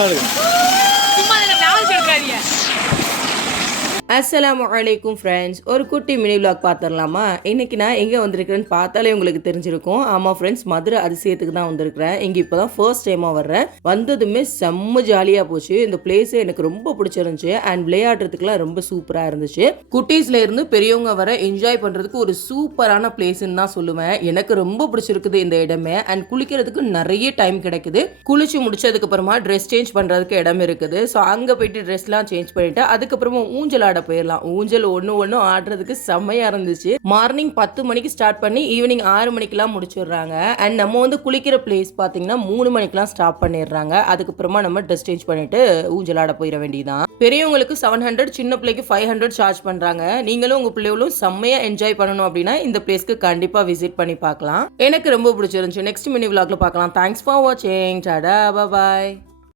சும்மா இருக்கு. அஸ்ஸலாமு அலைக்கும் ஃப்ரெண்ட்ஸ், ஒரு குட்டி மினி விலாக் பார்த்துடலாமா? இன்றைக்கி நான் எங்கே வந்திருக்கிறேன்னு பார்த்தாலே உங்களுக்கு தெரிஞ்சிருக்கும். ஆமாம் ஃப்ரெண்ட்ஸ், மதுரை அதிசயத்துக்கு தான் வந்திருக்கிறேன். இங்கே இப்போ தான் ஃபர்ஸ்ட் டைமாக வர்றேன். வந்ததுமே செம்ம ஜாலியாக போச்சு. இந்த பிளேஸே எனக்கு ரொம்ப பிடிச்சிருந்துச்சு. அண்ட் விளையாடுறதுக்குலாம் ரொம்ப சூப்பராக இருந்துச்சு. குட்டீஸ்ல இருந்து பெரியவங்க வர என்ஜாய் பண்ணுறதுக்கு ஒரு சூப்பரான பிளேஸ்ன்னு தான் சொல்லுவேன். எனக்கு ரொம்ப பிடிச்சிருக்குது இந்த இடமே. அண்ட் குளிக்கிறதுக்கு நிறைய டைம் கிடைக்குது. குளிச்சு முடிச்சதுக்கு அப்புறமா ட்ரெஸ் சேஞ்ச் பண்ணுறதுக்கு இடம் இருக்குது. ஸோ அங்கே போயிட்டு ட்ரெஸ்லாம் சேஞ்ச் பண்ணிட்டு அதுக்கப்புறமா ஊஞ்சல் ஆட போயிடலாம். ஊஞ்சல் ஒன்று ஆடுறதுக்கு செம்மையா இருந்துச்சு. மார்னிங் 10 மணிக்கு ஸ்டார்ட் பண்ணி ஈவினிங் 6 மணிக்கெல்லாம் முடிச்சிடுறாங்க. அண்ட் நம்ம வந்து குளிக்கிற பிளேஸ் பார்த்தீங்கன்னா 3 மணிக்கெல்லாம் ஸ்டாப் பண்ணிடுறாங்க. அதுக்கப்புறமா நம்ம ட்ரெஸ் சேஞ்ச் பண்ணிட்டு ஊஞ்சல் ஆட போயிட வேண்டியதான். பெரியவங்களுக்கு 700, சின்ன பிள்ளைக்கு 500 சார்ஜ் பண்றாங்க. நீங்களும் உங்க பிள்ளைகளும் செம்மையா என்ஜாய் பண்ணணும் அப்படின்னா இந்த பிளேஸ்க்கு கண்டிப்பா விசிட் பண்ணி பார்க்கலாம். எனக்கு ரொம்ப பிடிச்சிருந்துச்சு. நெக்ஸ்ட் மினி விலாக்ல பார்க்கலாம். தேங்க்ஸ் ஃபார் வாட்சிங். Tata, bye bye.